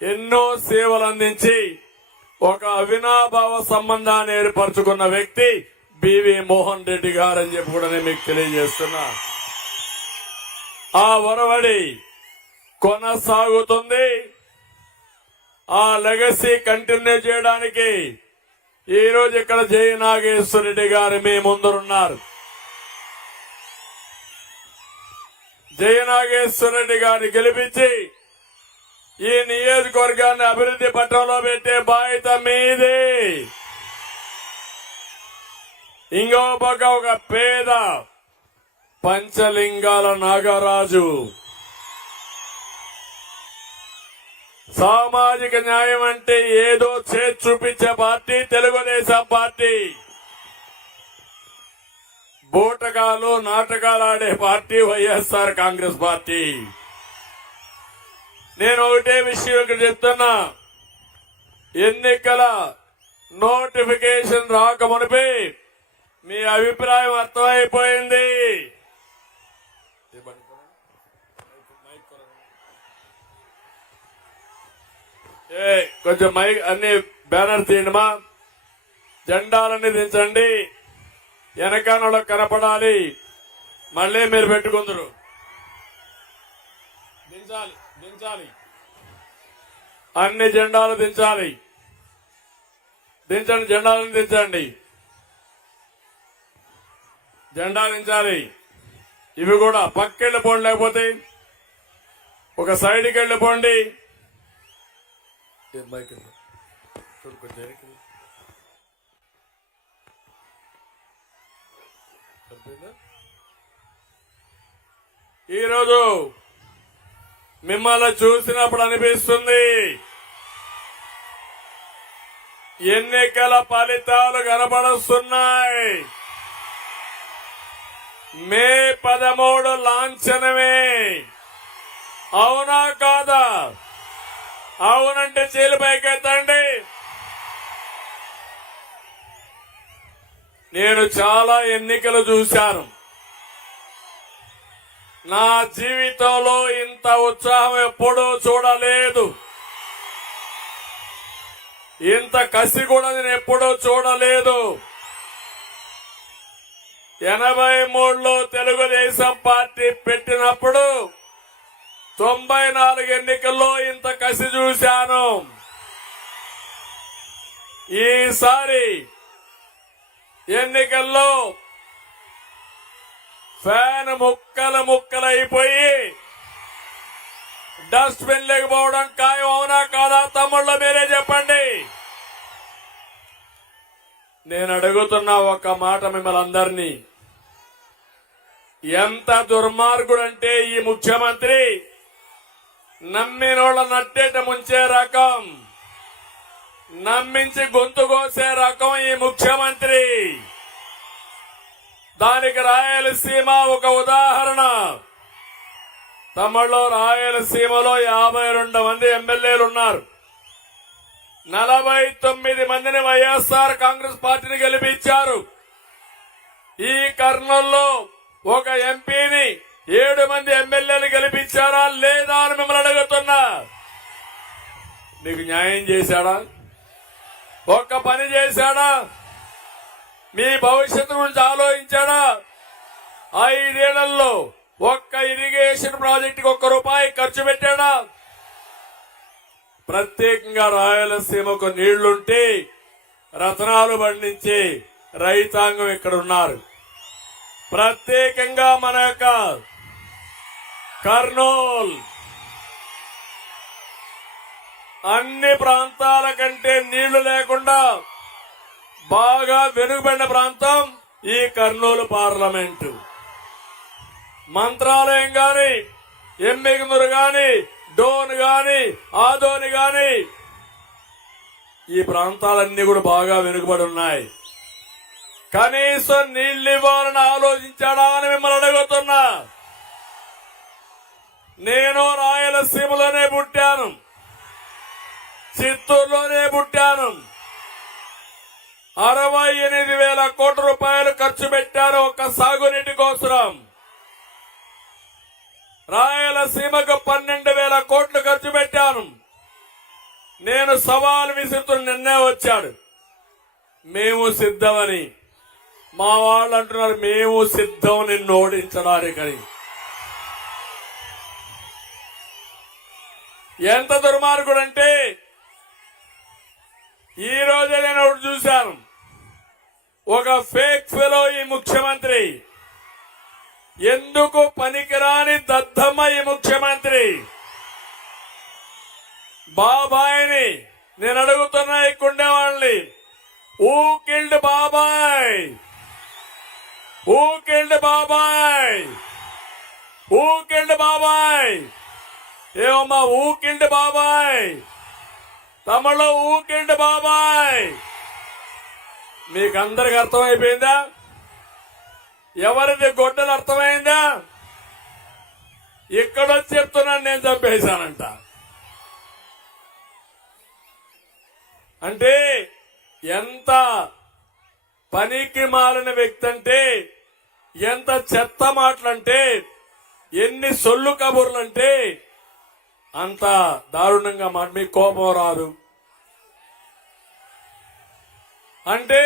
ఎన్నో సేవలు అందించి ఒక అవినాభావ సంబంధాన్ని ఏర్పరచుకున్న వ్యక్తి బివి మోహన్ రెడ్డి గారు అని చెప్పి కూడా నేను మీకు తెలియజేస్తున్నా. ఆ ఒరవడి కొనసాగుతుంది. ఆ లెగసీ కంటిన్యూ చేయడానికి ఈ రోజు ఇక్కడ జయ నాగేశ్వర రెడ్డి గారు మీ ముందరున్నారు. జయ నాగేశ్వర రెడ్డి గారిని గెలిపించి ఈ నియోజకవర్గాన్ని అభివృద్ధి పట్టంలో పెట్టే బాధ్యత మీదే. ఇంకో పక్క ఒక పేద పంచలింగాల నాగరాజు సామాజిక న్యాయం అంటే ఏదో చేసి చూపించే పార్టీ తెలుగుదేశం పార్టీ. బూటకాలు నాటకాలు ఆడే పార్టీ వైఎస్ఆర్ కాంగ్రెస్ పార్టీ. నేను ఒకటే విషయం ఇక్కడ చెప్తున్నా, ఎన్నికల నోటిఫికేషన్ రాకమునిపై మీ అభిప్రాయం అర్థమైపోయింది. కొంచెం మైక్ అన్ని బ్యానర్ తీయడమా, జెండాలన్నీ దించండి, వెనకాల కనపడాలి. మళ్ళీ మీరు పెట్టుకుందరు. దించాలి దించాలి, అన్ని జెండాలు దించాలి. దించండి, జెండాలను దించండి, జెండా దించాలి. ఇవి కూడా పక్కెళ్ళిపోండి, లేకపోతే ఒక సైడ్కి వెళ్ళిపోండి. ఈరోజు మిమ్మల్ని చూసినప్పుడు అనిపిస్తుంది ఎన్నికల ఫలితాలు కనబడుతున్నాయి. మే 13 లాంఛనమే. అవునా కాదా? అవునంటే చేలు పైకెత్తండి. నేను చాలా ఎన్నికలు చూశాను. నా జీవితంలో ఇంత ఉత్సాహం ఎప్పుడూ చూడలేదు. ఇంత కసి కూడా నేను ఎప్పుడూ చూడలేదు. 83లో తెలుగుదేశం పార్టీ పెట్టినప్పుడు 94 ఎన్నికల్లో ఇంత కసి చూశాను. ఈసారి ఎన్నికల్లో ఫ్యాన్ ముక్కలైపోయి డస్ట్ బిన్ లేకపోవడం ఖాయం. అవునా కాదా తమ్ముళ్ళు? మీరే చెప్పండి. నేను అడుగుతున్న ఒక మాట మిమ్మల్ని అందరినీ, ఎంత దుర్మార్గుడంటే ఈ ముఖ్యమంత్రి నమ్మినోళ్ళ నట్టేట ముంచే రకం, నమ్మించి గొంతు కోసే రకం ఈ ముఖ్యమంత్రి. దానికి రాయలసీమ ఒక ఉదాహరణ. తమిళలో రాయలసీమలో 52 మంది ఎమ్మెల్యేలు ఉన్నారు. 49 మందిని వైఎస్ఆర్ కాంగ్రెస్ పార్టీని గెలిపించారు. ఈ కర్నూలులో ఒక ఎంపీని 7 మంది ఎమ్మెల్యేలు గెలిపించారా లేదా అని మిమ్మల్ని అడుగుతున్నా. మీకు న్యాయం చేశాడా? ఒక్క పని చేశాడా? మీ భవిష్యత్తు గురించి ఆలోచించాడా? 5 ఏళ్లలో ఒక్క ఇరిగేషన్ ప్రాజెక్టుకి ₹1 ఖర్చు పెట్టాడా? ప్రత్యేకంగా రాయలసీమకు నీళ్లుంటే రత్నాలు పండించే రైతాంగం ఇక్కడ ఉన్నారు. ప్రత్యేకంగా మన యొక్క కర్నూలు అన్ని ప్రాంతాల కంటే నీళ్లు లేకుండా బాగా వెనుకబడిన ప్రాంతం ఈ కర్నూలు పార్లమెంటు. మంత్రాలయం గాని, ఎమ్మిగనూరు గాని, డోన్ గాని, ఆదోని గాని ఈ ప్రాంతాలన్నీ కూడా బాగా వెనుకబడి ఉన్నాయి. కనీసం నీళ్లు ఇవ్వాలని ఆలోచించాడా అని మిమ్మల్ని అడుగుతున్నా. నేను రాయలసీమలోనే పుట్టాను, చిత్తూరులోనే పుట్టాను. 68,000 కోట్ల రూపాయలు ఖర్చు పెట్టారు ఒక సాగునీటి కోసం. రాయలసీమకు 12,000 కోట్లు ఖర్చు పెట్టాను. నేను సవాల్ విసురుతున్న నిన్నే వచ్చాడు మేము సిద్ధమని. మా వాళ్ళు అంటున్నారు మేము సిద్ధం నిన్ను ఓడించడానికని. ఎంత దుర్మార్గుడంటే ఈ రోజే నేను ఒకటి చూశాను. ఒక ఫేక్ ఫెలో ఈ ముఖ్యమంత్రి, ఎందుకు పనికిరాని దద్దమ్మ ఈ ముఖ్యమంత్రి. బాబాయిని నేను అడుగుతున్నా ఇక్కడే వాళ్ళని, ఊ కిల్డ్ బాబాయ్, ఊ కిల్డ్ బాబాయ్, ఊ కిల్డ్ బాబాయ్. ఏమమ్మా ఊ కిల్డ్ బాబాయ్, తమిళలో ఊ కిల్డ్ బాబాయ్. మీకందరికి అర్థమైపోయిందా? ఎవరిది గొడ్డలు అర్థమైందా? ఇక్కడొచ్చి చెప్తున్నాను నేను చంపేశానంట. అంటే ఎంత పనికి మాలిన వ్యక్తి అంటే, ఎంత చెత్త మాటలంటే, ఎన్ని సొల్లు కబుర్లంటే అంత దారుణంగా మాట. మీకు కోపం రాదు అంటే